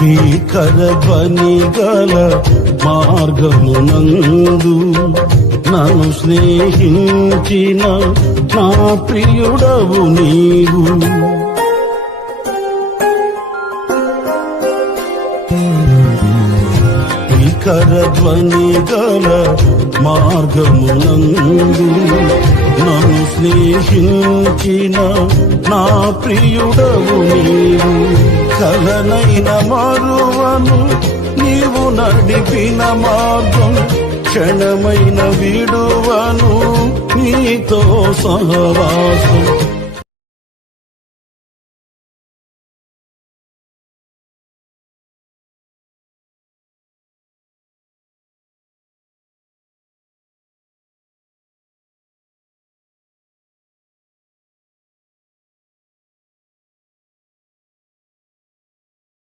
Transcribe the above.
భీకర పని గల మార్గమునందు నన్ను స్నేహించిన నా ప్రియుడవు నీవు. భీకర ధ్వని గల మార్గమునందు నన్ను స్నేహించిన నా ప్రియుడవు నీవు. కలనైన మారువను నీవు నడిపిన మార్గం క్షణమైన విడువను నీతో సహవాసం.